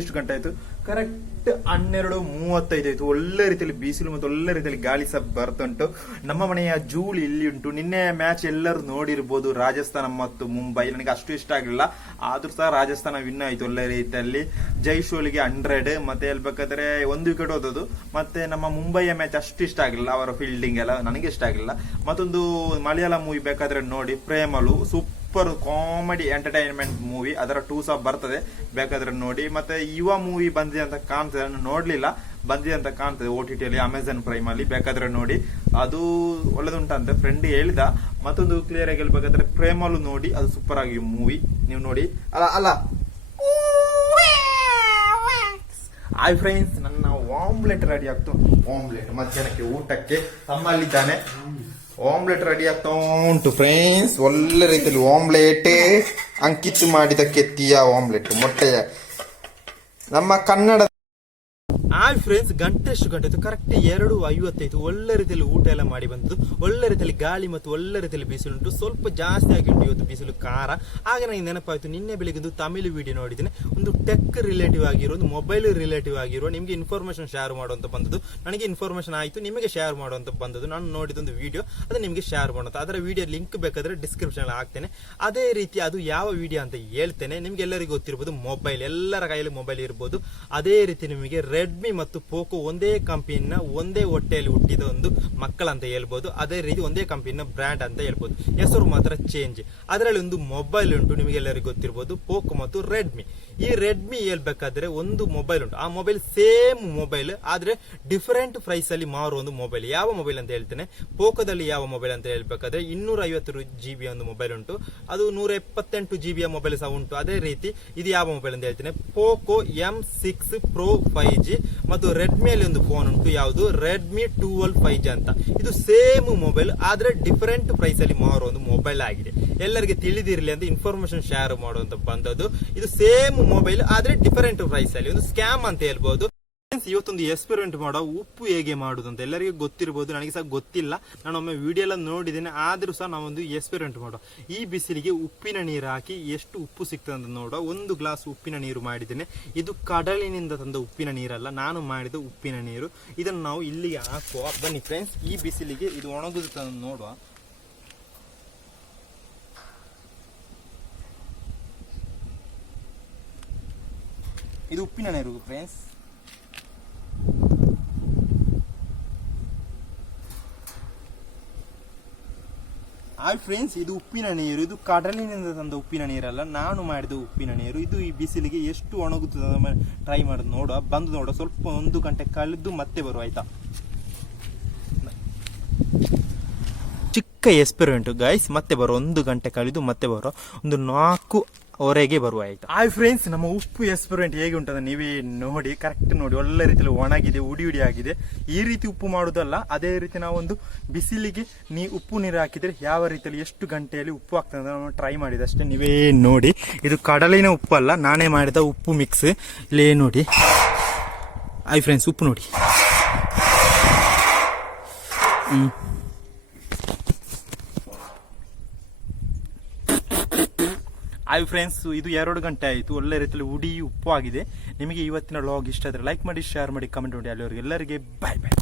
ಎಷ್ಟು ಗಂಟೆ ಆಯ್ತು. ಕರೆಕ್ಟ್ ಹನ್ನೆರಡು ಮೂವತ್ತೈದು ಆಯ್ತು. ಒಳ್ಳೆ ರೀತಿಯಲ್ಲಿ ಬಿಸಿಲು ಮತ್ತು ಒಳ್ಳೆ ರೀತಿಯಲ್ಲಿ ಗಾಳಿ ಸಹ ಬರ್ತುಂಟು ನಮ್ಮ ಮನೆಯ ಜೂಲ್ ಇಲ್ಲಿ ಉಂಟು ನಿನ್ನೆ ಮ್ಯಾಚ್ ಎಲ್ಲರೂ ನೋಡಿರ್ಬೋದು. ರಾಜಸ್ಥಾನ ಮತ್ತು ಮುಂಬೈ. ನನಗೆ ಅಷ್ಟು ಇಷ್ಟ ಆಗಲಿಲ್ಲ ಆದ್ರೂ ಸಹ ರಾಜಸ್ಥಾನ ವಿನ್ ಆಯ್ತು ಒಳ್ಳೆ ರೀತಿಯಲ್ಲಿ. ಜೈ ಶೋಲಿಗೆ ಹಂಡ್ರೆಡ್ ಮತ್ತೆ ಹೇಳ್ಬೇಕಾದ್ರೆ ಒಂದು ವಿಕೆಟ್ ಹೋದದು ಮತ್ತೆ ನಮ್ಮ ಮುಂಬೈಯ ಮ್ಯಾಚ್ ಅಷ್ಟು ಇಷ್ಟ ಆಗಲಿಲ್ಲ ಅವರ ಫೀಲ್ಡಿಂಗ್ ಎಲ್ಲ ನನಗೆ ಇಷ್ಟ ಆಗಲಿಲ್ಲ ಮತ್ತೊಂದು ಮಲಯಾಳ ಮೂವಿ ಬೇಕಾದ್ರೆ ನೋಡಿ. Premalu, super comedy entertainment movie. ಅದರ ಟೂ ಸಹ ಬರ್ತದೆ. ಬೇಕಾದ್ರೆ ನೋಡಿ. ಮತ್ತೆ ಯುವ ಮೂವಿ ಬಂದಿದೆ ಅಂತ ಕಾಣ್ತದೆ. ನೋಡ್ಲಿಲ್ಲ. ಬಂದಿದೆ ಅಂತ ಕಾಣ್ತದೆ ಓ ಟಿ ಟಿಯಲ್ಲಿ ಅಮೆಝಾನ್ ಪ್ರೈಮ್ ಅಲ್ಲಿ. ಬೇಕಾದ್ರೆ ನೋಡಿ. ಅದು ಒಳ್ಳೇದುಂಟಂತೆ. ಫ್ರೆಂಡ್ ಹೇಳಿದ. ಮತ್ತೊಂದು ಕ್ಲಿಯರ್ ಆಗಿ ಹೇಳ್ಬೇಕಾದ್ರೆ ಪ್ರೇಮಲು ನೋಡಿ. ಅದು ಸೂಪರ್ ಆಗಿ ಮೂವಿ. ನೀವು ನೋಡಿ. ಅಲ್ಲ ಅಲ್ಲ. ಹಾಯ್ ಫ್ರೆಂಡ್ಸ್ ನನ್ನ ಆಮ್ಲೆಟ್ ರೆಡಿ ಆಗ್ತು ಆಮ್ಲೆಟ್ ಮಧ್ಯಾಹ್ನಕ್ಕೆ ಊಟಕ್ಕೆ ತಮ್ಮಲ್ಲಿದ್ದಾನೆ. ಆಮ್ಲೆಟ್ ರೆಡಿ ಆಗ್ತಾ ಉಂಟು ಫ್ರೆಂಡ್ಸ್ ಒಳ್ಳೆ ರೀತಿಯಲ್ಲಿ ಆಮ್ಲೆಟ್ ಅಂಕಿತ್ತು ಮಾಡಿದ ಕೆತ್ತಿಯ ಆಮ್ಲೆಟ್ ಮೊಟ್ಟೆಯ. ನಮ್ಮ ಕನ್ನಡ ಹಾಯ್ ಫ್ರೆಂಡ್ಸ್ ಗಂಟೆ ಎಷ್ಟು ಗಂಟೆ ಆಯ್ತು. ಕರೆಕ್ಟ್ ಎರಡು ಐವತ್ತೈದು. ಒಳ್ಳೆ ರೀತಿಯಲ್ಲಿ ಊಟ ಎಲ್ಲ ಮಾಡಿ ಬಂದದ್ದು. ಒಳ್ಳೆ ರೀತಿಯಲ್ಲಿ ಗಾಳಿ ಮತ್ತು ಒಳ್ಳೆ ರೀತಿಯಲ್ಲಿ ಬಿಸಿಲುಂಟು ಸ್ವಲ್ಪ ಜಾಸ್ತಿ ಆಗಿ ಇವತ್ತು ಬಿಸಿಲು ಖಾರ. ಆಗ ನನಗೆ ನೆನಪಾಯಿತು, ನಿನ್ನೆ ಬೆಳಿಗ್ಗೆ ಒಂದು ತಮಿಳು ವಿಡಿಯೋ ನೋಡಿದ್ದೀನಿ. ಒಂದು ಟೆಕ್ ರಿಲೇಟಿವ್ ಆಗಿರೋ ಒಂದು ಮೊಬೈಲ್ ರಿಲೇಟಿವ್ ಆಗಿರೋ ನಿಮಗೆ ಇನ್ಫಾರ್ಮೇಷನ್ ಶೇರ್ ಮಾಡುವಂತ ಬಂದದ್ದು. ನನಗೆ ಇನ್ಫಾರ್ಮೇಷನ್ ಆಯಿತು, ನಿಮಗೆ ಶೇರ್ ಮಾಡುವಂತ ಬಂದದ್ದು. ನಾನು ನೋಡಿದ ಒಂದು ವಿಡಿಯೋ ಅದು ನಿಮಗೆ ಶೇರ್ ಮಾಡೋದು ಅದರ ವಿಡಿಯೋ ಲಿಂಕ್ ಬೇಕಾದ್ರೆ ಡಿಸ್ಕ್ರಿಪ್ಷನ್ ಹಾಕ್ತೇನೆ. ಅದೇ ರೀತಿ ಅದು ಯಾವ ವಿಡಿಯೋ ಅಂತ ಹೇಳ್ತೇನೆ. ನಿಮ್ಗೆಲ್ಲರಿಗೂ ಗೊತ್ತಿರ್ಬೋದು ಮೊಬೈಲ್ ಎಲ್ಲರ ಕೈಯಲ್ಲಿ ಮೊಬೈಲ್ ಇರ್ಬೋದು. ಅದೇ ರೀತಿ ನಿಮಗೆ ರೆಡ್ಮಿ ಮತ್ತು ಪೋಕೋ ಒಂದೇ ಕಂಪನಿನ ಒಂದೇ ಹೊಟ್ಟೆಯಲ್ಲಿ ಹುಟ್ಟಿದ ಒಂದು ಮಕ್ಕಳಂತ ಹೇಳ್ಬೋದು. ಅದೇ ರೀತಿ ಒಂದೇ ಕಂಪನಿನ ಬ್ರ್ಯಾಂಡ್ ಅಂತ ಹೇಳ್ಬೋದು. ಹೆಸರು ಮಾತ್ರ ಚೇಂಜ್ ಅದರಲ್ಲಿ ಒಂದು ಮೊಬೈಲ್ ಉಂಟು ನಿಮಗೆ ಎಲ್ಲರಿಗೂ ಗೊತ್ತಿರ್ಬೋದು. ಪೋಕೋ ಮತ್ತು ರೆಡ್ಮಿ ಈ ರೆಡ್ಮಿ ಹೇಳ್ಬೇಕಾದ್ರೆ ಒಂದು ಮೊಬೈಲ್ ಉಂಟು. ಆ ಮೊಬೈಲ್ ಸೇಮ್ ಮೊಬೈಲ್ ಆದರೆ ಡಿಫರೆಂಟ್ ಪ್ರೈಸ್ ಅಲ್ಲಿ ಮಾರುವ ಒಂದು ಮೊಬೈಲ್ ಯಾವ ಮೊಬೈಲ್ ಅಂತ ಹೇಳ್ತೇನೆ? ಪೋಕೋದಲ್ಲಿ ಯಾವ ಮೊಬೈಲ್ ಅಂತ ಹೇಳ್ಬೇಕಾದ್ರೆ ಇನ್ನೂರ ಐವತ್ತು ಜಿ ಬಿ ಒಂದು ಮೊಬೈಲ್ ಉಂಟು. ಅದು ನೂರ ಎಪ್ಪತ್ತೆಂಟು ಜಿ ಬಿಯ ಮೊಬೈಲ್ ಸಹ ಉಂಟು. ಅದೇ ರೀತಿ ಇದು ಯಾವ ಮೊಬೈಲ್ ಅಂತ ಹೇಳ್ತೇನೆ? Poco M six Pro five G ಮತ್ತು ರೆಡ್ಮಿಯಲ್ಲಿ ಒಂದು ಫೋನ್ ಉಂಟು, ಯಾವುದು? ರೆಡ್ಮಿ ಟೂವೆಲ್ ಫೈವ್ ಜಿ ಅಂತ. ಇದು ಸೇಮ್ ಮೊಬೈಲ್ ಆದ್ರೆ ಡಿಫರೆಂಟ್ ಪ್ರೈಸ್ ಅಲ್ಲಿ ಮಾರೋ ಒಂದು ಮೊಬೈಲ್ ಆಗಿದೆ. ಎಲ್ಲರಿಗೆ ತಿಳಿದಿರಲಿ ಅಂತ ಇನ್ಫಾರ್ಮೇಶನ್ ಶೇರ್ ಮಾಡುವಂತ ಬಂದದ್ದು. ಇದು ಸೇಮ್ ಮೊಬೈಲ್ ಆದ್ರೆ ಡಿಫರೆಂಟ್ ಪ್ರೈಸ್ ಅಲ್ಲಿ. ಒಂದು ಸ್ಕ್ಯಾಮ್ ಅಂತ ಹೇಳ್ಬೋದು. Friends, ಇವತ್ತೊಂದು ಎಕ್ಸ್ಪೆರಿಮೆಂಟ್ ಮಾಡೋ ಉಪ್ಪು ಹೇಗೆ ಮಾಡೋದು ಅಂತ ಎಲ್ಲರಿಗೂ ಗೊತ್ತಿರಬಹುದು ನನಗೆ ಸಹ ಗೊತ್ತಿಲ್ಲ. ನಾನು ಒಮ್ಮೆ ವಿಡಿಯೋ ಎಲ್ಲ ನೋಡಿದ್ದೇನೆ ಆದರೂ ಸಹ ನಾವೊಂದು ಎಕ್ಸ್ಪೆರಿಮೆಂಟ್ ಮಾಡೋ ಈ ಬಿಸಿಲಿಗೆ ಉಪ್ಪಿನ ನೀರು ಹಾಕಿ ಎಷ್ಟು ಉಪ್ಪು ಸಿಗ್ತದೆ ಅಂತ ನೋಡೋ ಒಂದು ಗ್ಲಾಸ್ ಉಪ್ಪಿನ ನೀರು ಮಾಡಿದ್ದೇನೆ. ಇದು ಕಡಲಿನಿಂದ ತಂದ ಉಪ್ಪಿನ ನೀರಲ್ಲ ನಾನು ಮಾಡಿದ ಉಪ್ಪಿನ ನೀರು. ಇದನ್ನು ನಾವು ಇಲ್ಲಿಗೆ ಹಾಕುವ. ಬನ್ನಿ ಫ್ರೆಂಡ್ಸ್ ಈ ಬಿಸಿಲಿಗೆ ಇದು ಒಣಗುದು ನೋಡುವ. ಇದು ಉಪ್ಪಿನ ನೀರು ಫ್ರೆಂಡ್ಸ್ ಹಾಯ್ ಫ್ರೆಂಡ್ಸ್ ಇದು ಉಪ್ಪಿನ ನೀರು. ಇದು ಕಡಲಿನಿಂದ ತಂದ ಉಪ್ಪಿನ ನೀರಲ್ಲ, ನಾನು ಮಾಡಿದ ಉಪ್ಪಿನ ನೀರು. ಇದು ಈ ಬಿಸಿಲಿಗೆ ಎಷ್ಟು ಒಣಗುತ್ತದೆ ಟ್ರೈ ಮಾಡೋದು ನೋಡುವ ಬಂದು ನೋಡ. ಸ್ವಲ್ಪ ಒಂದು ಗಂಟೆ ಕಳೆದು ಮತ್ತೆ ಬರುವ ಆಯ್ತಾ? ಚಿಕ್ಕ ಎಕ್ಸ್ಪೆರಿಮೆಂಟ್ ಗೈಸ್ ಮತ್ತೆ ಬರೋ. ಒಂದು ಗಂಟೆ ಕಳೆದು ಮತ್ತೆ ಬರೋ. ಒಂದು ನಾಲ್ಕು ಹೊರೆಗೆ ಬರುವ ಆಯ್ತು. ಆಯ್ ಫ್ರೆಂಡ್ಸ್ ನಮ್ಮ ಉಪ್ಪು ಎಕ್ಸ್ಪೆರಿಮೆಂಟ್ ಹೇಗೆ ಉಂಟದ ನೀವೇ ನೋಡಿ ಕರೆಕ್ಟ್ ನೋಡಿ, ಒಳ್ಳೆ ರೀತಿಯಲ್ಲಿ ಒಣಗಿದೆ ಉಡಿ ಉಡಿ ಆಗಿದೆ. ಈ ರೀತಿ ಉಪ್ಪು ಮಾಡುವುದಲ್ಲ, ಅದೇ ರೀತಿ ನಾವೊಂದು ಬಿಸಿಲಿಗೆ ನೀ ಉಪ್ಪು ನೀರು ಹಾಕಿದ್ರೆ ಯಾವ ರೀತಿಯಲ್ಲಿ ಎಷ್ಟು ಗಂಟೆಯಲ್ಲಿ ಉಪ್ಪು ಆಗ್ತದೆ ನಾವು ಟ್ರೈ ಮಾಡಿದೆ ಅಷ್ಟೇ. ನೀವೇ ನೋಡಿ, ಇದು ಕಡಲಿನ ಉಪ್ಪು ಅಲ್ಲ ನಾನೇ ಮಾಡಿದ ಉಪ್ಪು ಮಿಕ್ಸ್ ಇಲ್ಲೇ ನೋಡಿ. ಆಯ್ ಫ್ರೆಂಡ್ಸ್ ಉಪ್ಪು ನೋಡಿ. ಹ್ಮ್. ಹಾಯ್ ಫ್ರೆಂಡ್ಸ್ ಇದು ಎರಡು ಗಂಟೆ ಆಯಿತು. ಒಳ್ಳೆ ರೀತಿಯಲ್ಲಿ ಉಡಿ ಉಪ್ಪು ಆಗಿದೆ. ನಿಮಗೆ ಇವತ್ತಿನ ಲಾಗ್ ಇಷ್ಟ ಆದರೆ ಲೈಕ್ ಮಾಡಿ ಶೇರ್ ಮಾಡಿ ಕಮೆಂಟ್ ಮಾಡಿ. ಅಲ್ಲಿವರೆಗೆ ಎಲ್ಲರಿಗೆ ಬಾಯ್ ಬಾಯ್